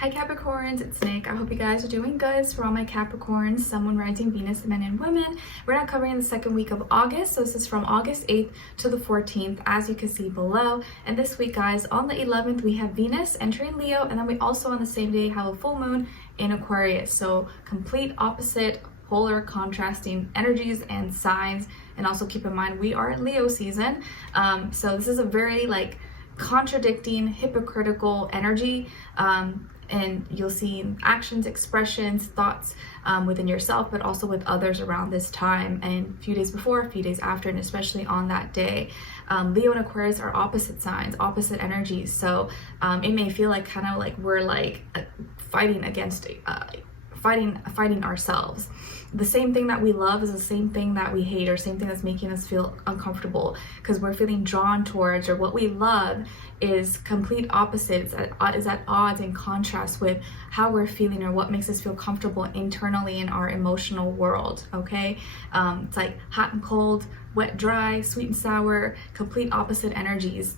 Hi Capricorns, it's Nick. I hope you guys are doing good. So for all my Capricorns, Sun, Moon, Rising, Venus, men and women, we're now covering the second week of August. So this is from August 8th to the 14th, as you can see below. And this week, guys, on the 11th, we have Venus entering Leo, and then we also on the same day have a full moon in Aquarius. So complete opposite, polar, contrasting energies and signs. And also keep in mind, we are in Leo season. So this is a very contradicting, hypocritical energy. And you'll see actions, expressions, thoughts within yourself, but also with others around this time and a few days before, a few days after, and especially on that day. Leo and Aquarius are opposite signs, opposite energies. So it may feel like we're fighting against, fighting ourselves. The same thing that we love is the same thing that we hate, or same thing that's making us feel uncomfortable, because we're feeling drawn towards, or what we love is complete opposites, is at odds and contrast with how we're feeling or what makes us feel comfortable internally in our emotional world. Okay, it's like hot and cold, wet, dry, sweet and sour, complete opposite energies.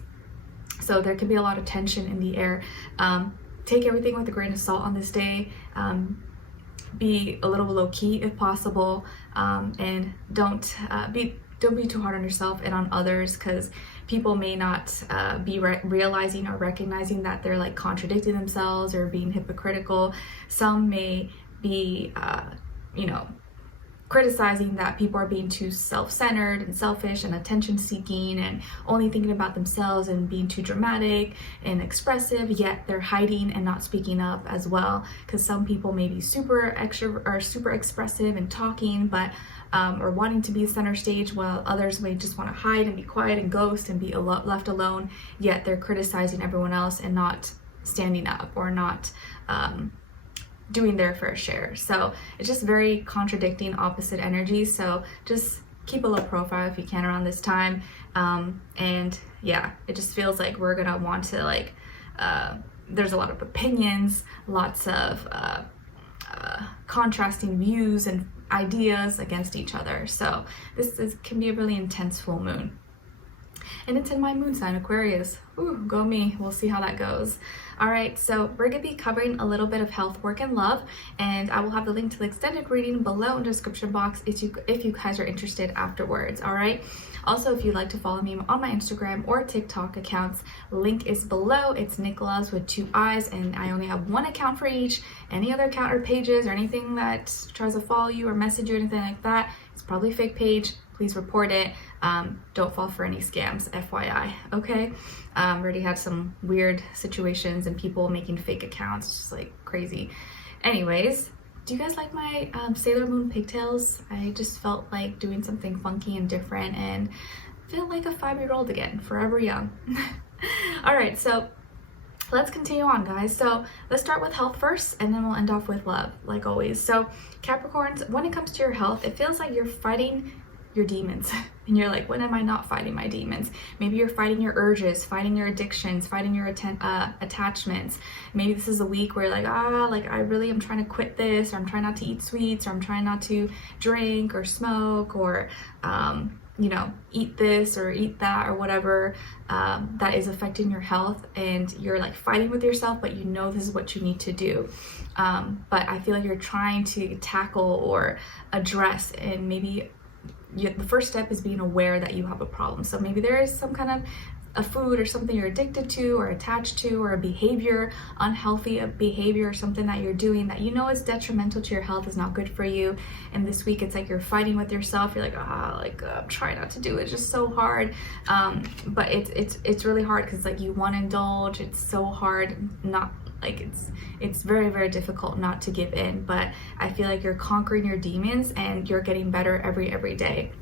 So there can be a lot of tension in the air. Take everything with a grain of salt on this day. Be a little low key if possible, and don't be too hard on yourself and on others, because people may not be realizing or recognizing that they're contradicting themselves or being hypocritical. Some may be criticizing that people are being too self-centered and selfish and attention-seeking and only thinking about themselves and being too dramatic and expressive, yet they're hiding and not speaking up as well. Because some people may be super expressive and talking, but or wanting to be center stage, while others may just want to hide and be quiet and ghost and be left alone, yet they're criticizing everyone else and not standing up or not doing their fair share. So it's just very contradicting, opposite energy. So just keep a low profile if you can around this time. And yeah, it just feels like we're gonna want to there's a lot of opinions, lots of contrasting views and ideas against each other. So this can be a really intense full moon. And it's in my moon sign, Aquarius. Ooh, go me. We'll see how that goes. All right, so we're going to be covering a little bit of health, work, and love, and I will have the link to the extended reading below in the description box if you guys are interested afterwards. All right. Also, if you'd like to follow me on my Instagram or TikTok accounts, link is below. It's Nicloves with 2 eyes, and I only have 1 account for each. Any other account or pages or anything that tries to follow you or message you or anything like that, it's probably a fake page. Please report it. Don't fall for any scams, FYI, okay? Already had some weird situations and people making fake accounts, just crazy. Anyways, do you guys like my Sailor Moon pigtails? I just felt like doing something funky and different and feel like a 5-year-old again, forever young. All right, so let's continue on, guys. So let's start with health first, and then we'll end off with love, like always. So Capricorns, when it comes to your health, it feels like you're fighting your demons. And you're like, when am I not fighting my demons? Maybe you're fighting your urges, fighting your addictions, fighting your attachments. Maybe this is a week where you're I really am trying to quit this, or I'm trying not to eat sweets, or I'm trying not to drink or smoke, or eat this or eat that, or whatever that is affecting your health, and you're fighting with yourself, but you know this is what you need to do. But I feel like you're trying to tackle or address, and maybe the first step is being aware that you have a problem. So maybe there is some kind of a food or something you're addicted to or attached to, or a behavior, unhealthy behavior, or something that you're doing that is detrimental to your health, is not good for you. And this week it's you're fighting with yourself. You're I'm trying not to do it, it's just so hard. But it's really hard, because you want to indulge. It's so hard not it's very, very difficult not to give in. But I feel like you're conquering your demons and you're getting better every day.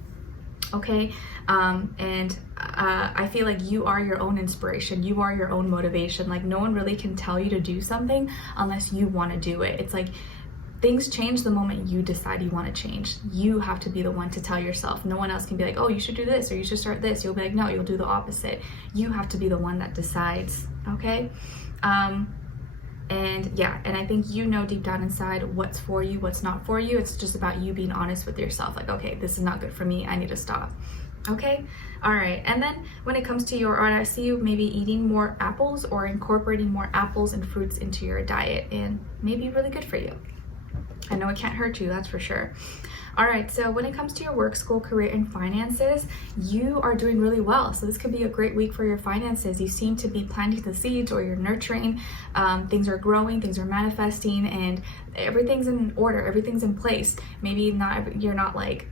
Okay, and I feel like you are your own inspiration. You are your own motivation. No one really can tell you to do something unless you want to do it. It's things change the moment you decide you want to change. You have to be the one to tell yourself. No one else can be like, oh, you should do this, or you should start this. You'll be like, no, you'll do the opposite. You have to be the one that decides. Okay. And yeah, and I think deep down inside what's for you, what's not for you. It's just about you being honest with yourself. Okay, this is not good for me. I need to stop. Okay, all right. And then when it comes to your, I see you maybe eating more apples or incorporating more apples and fruits into your diet, and maybe really good for you. I know it can't hurt you, that's for sure. All right, so when it comes to your work, school, career, and finances, you are doing really well. So this could be a great week for your finances. You seem to be planting the seeds, or you're nurturing. Things are growing, things are manifesting, and everything's in order, everything's in place. Maybe you're not like,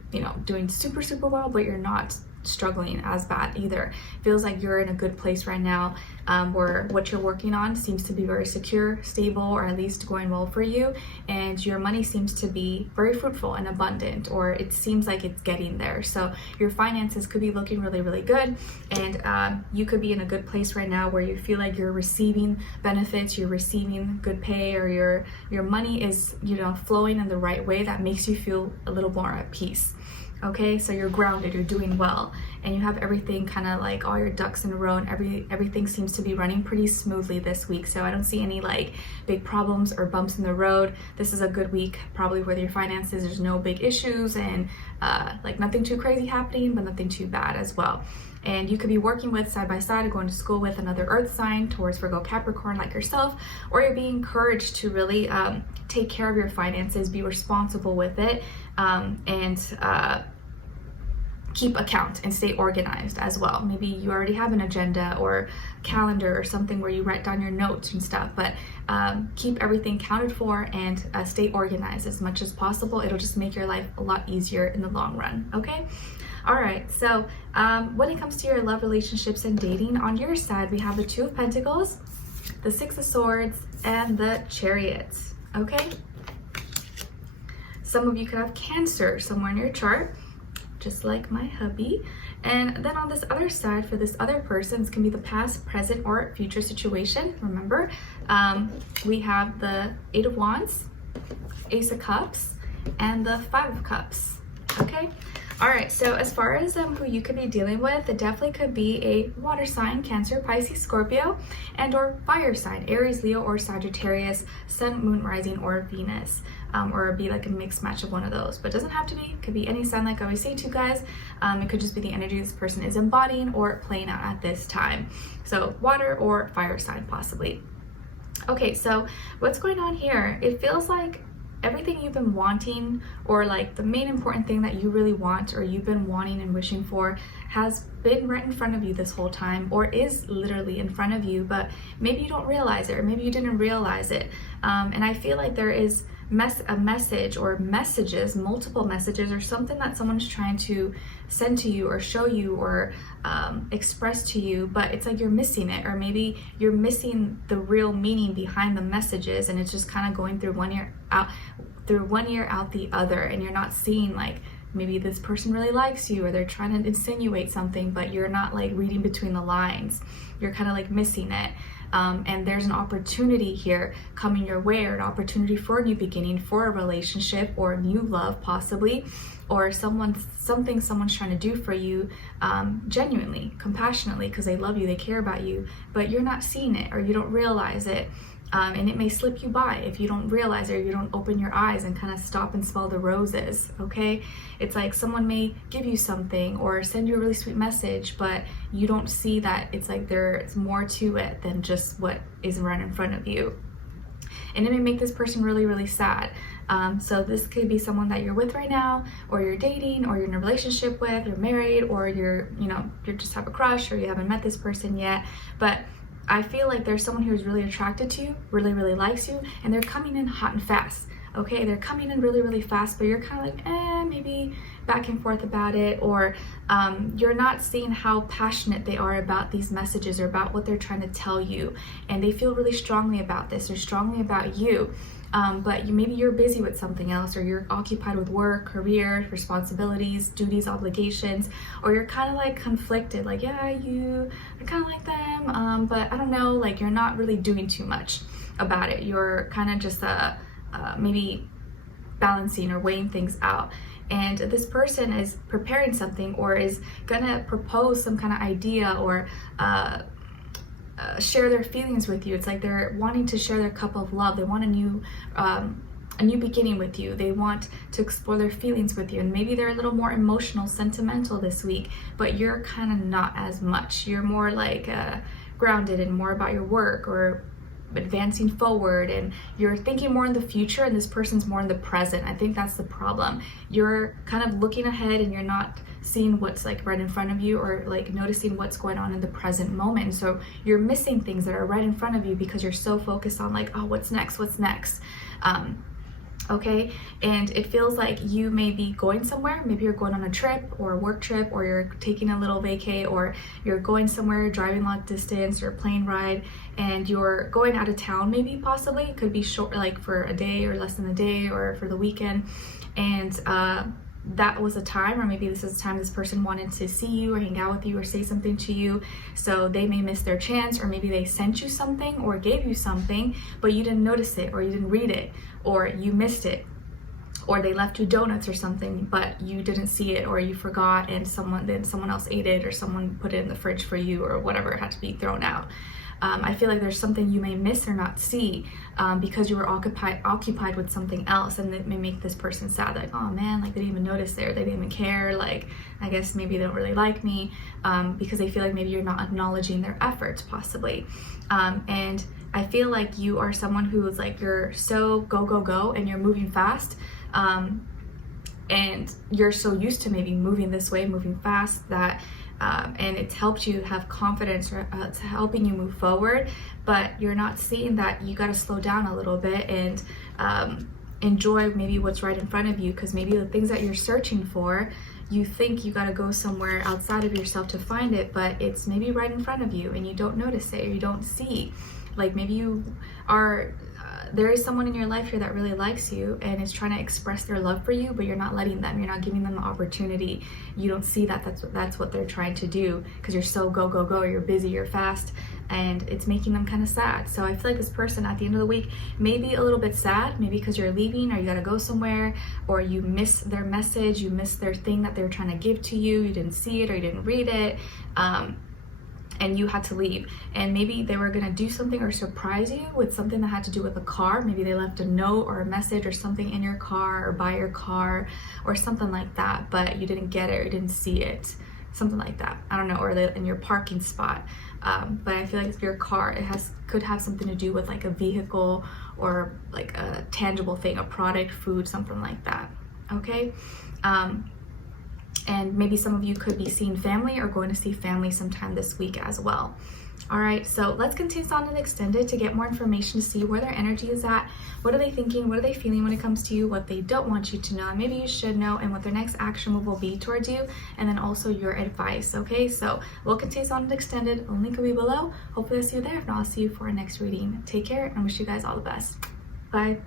doing super, super well, but you're not struggling as bad either. Feels like you're in a good place right now, where what you're working on seems to be very secure, stable, or at least going well for you, and your money seems to be very fruitful and abundant, or it seems like it's getting there. So your finances could be looking really, really good, and you could be in a good place right now where you feel like you're receiving benefits, you're receiving good pay, or your money is flowing in the right way that makes you feel a little more at peace. Okay, so you're grounded, you're doing well, and you have everything kind of like all your ducks in a row, and everything seems to be running pretty smoothly this week. So I don't see any like big problems or bumps in the road. This is a good week, probably with your finances. There's no big issues, and like nothing too crazy happening, but nothing too bad as well. And you could be working with side by side, going to school with another earth sign, Taurus, Virgo, Capricorn like yourself, or you're being encouraged to really take care of your finances, be responsible with it, and keep account and stay organized as well. Maybe you already have an agenda or calendar or something where you write down your notes and stuff, but keep everything counted for, and stay organized as much as possible. It'll just make your life a lot easier in the long run, okay? All right, so when it comes to your love, relationships, and dating, on your side, we have the Two of Pentacles, the Six of Swords, and the Chariot, okay? Some of you could have Cancer somewhere in your chart, just like my hubby. And then on this other side, for this other person, it's gonna be the past, present, or future situation. Remember, we have the Eight of Wands, Ace of Cups, and the Five of Cups, okay? All right, so as far as who you could be dealing with, it definitely could be a water sign, Cancer, Pisces, Scorpio, and or fire sign, Aries, Leo, or Sagittarius, Sun, Moon, Rising, or Venus, or be like a mixed match of one of those. But it doesn't have to be, it could be any sign like I always say to you guys. It could just be the energy this person is embodying or playing out at this time. So water or fire sign possibly. Okay, so what's going on here? It feels like everything you've been wanting, or like the main important thing that you really want, or you've been wanting and wishing for, has been right in front of you this whole time, or is literally in front of you, but maybe you don't realize it, or maybe you didn't realize it. And I feel like there is a message or messages, multiple messages, or something that someone's trying to send to you or show you or express to you, but it's like you're missing it, or maybe you're missing the real meaning behind the messages, and it's just kind of going through one ear out the other, and you're not seeing like maybe this person really likes you, or they're trying to insinuate something, but you're not like reading between the lines. You're kind of like missing it. And there's an opportunity here coming your way, or an opportunity for a new beginning, for a relationship, or new love possibly, or something someone's trying to do for you, genuinely, compassionately, because they love you, they care about you, but you're not seeing it, or you don't realize it. And it may slip you by if you don't realize it, or you don't open your eyes and kind of stop and smell the roses, okay? It's like someone may give you something or send you a really sweet message, but you don't see that it's like there's more to it than just what is right in front of you. And it may make this person really, really sad. So this could be someone that you're with right now, or you're dating, or you're in a relationship with, you're married, or you just have a crush, or you haven't met this person yet, but I feel like there's someone who's really attracted to you, really, really likes you, and they're coming in hot and fast, okay? They're coming in really, really fast, but you're kind of like, maybe back and forth about it, or you're not seeing how passionate they are about these messages, or about what they're trying to tell you, and they feel really strongly about this, or strongly about you. But maybe you're busy with something else, or you're occupied with work, career, responsibilities, duties, obligations, or you're kind of like conflicted, like, yeah, I kind of like them, but I don't know, like you're not really doing too much about it. You're kind of just maybe balancing or weighing things out. And this person is preparing something, or is gonna propose some kind of idea, or share their feelings with you. It's like they're wanting to share their cup of love. They want a new a new beginning with you. They want to explore their feelings with you, and maybe they're a little more emotional, sentimental this week, but you're kind of not as much. You're more like grounded and more about your work or advancing forward, and you're thinking more in the future, and this person's more in the present. I think that's the problem. You're kind of looking ahead and you're not seeing what's like right in front of you, or like noticing what's going on in the present moment. So you're missing things that are right in front of you because you're so focused on like, oh, what's next, okay? And it feels like you may be going somewhere. Maybe you're going on a trip or a work trip, or you're taking a little vacay, or you're going somewhere, driving long distance or plane ride, and you're going out of town, maybe, possibly. It could be short, like for a day or less than a day, or for the weekend. And that was a time, or maybe this is a time this person wanted to see you or hang out with you or say something to you, so they may miss their chance, or maybe they sent you something or gave you something, but you didn't notice it, or you didn't read it, or you missed it, or they left you donuts or something, but you didn't see it, or you forgot, and someone else ate it, or someone put it in the fridge for you, or whatever, it had to be thrown out. I feel like there's something you may miss or not see because you were occupied with something else, and it may make this person sad, like, oh man, like they didn't even notice there, they didn't even care, like I guess maybe they don't really like me, because they feel like maybe you're not acknowledging their efforts, possibly. And I feel like you are someone who is like, you're so go, and you're moving fast, and you're so used to maybe moving this way, moving fast, that and it's helped you have confidence, or it's helping you move forward, but you're not seeing that you got to slow down a little bit and enjoy maybe what's right in front of you, because maybe the things that you're searching for, you think you got to go somewhere outside of yourself to find it, but it's maybe right in front of you and you don't notice it, or you don't see. Like maybe you are there is someone in your life here that really likes you and is trying to express their love for you, but you're not letting them, you're not giving them the opportunity. You don't see that that's what they're trying to do, because you're so go, you're busy, you're fast, and it's making them kind of sad. So I feel like this person at the end of the week may be a little bit sad, maybe because you're leaving, or you gotta go somewhere, or you miss their message, you miss their thing that they were trying to give to you, you didn't see it or you didn't read it, and you had to leave. And maybe they were gonna do something or surprise you with something that had to do with a car. Maybe they left a note or a message or something in your car or by your car or something like that, but you didn't get it or you didn't see it, something like that. I don't know, or in your parking spot. But I feel like your car, could have something to do with like a vehicle or like a tangible thing, a product, food, something like that, okay? And maybe some of you could be seeing family or going to see family sometime this week as well. All right, so let's continue on to the extended to get more information, to see where their energy is at, what are they thinking, what are they feeling when it comes to you, what they don't want you to know, and maybe you should know, and what their next action move will be towards you, and then also your advice, okay? So we'll continue on to the extended, the link will be below. Hopefully I'll see you there. If not, I'll see you for our next reading. Take care and wish you guys all the best. Bye.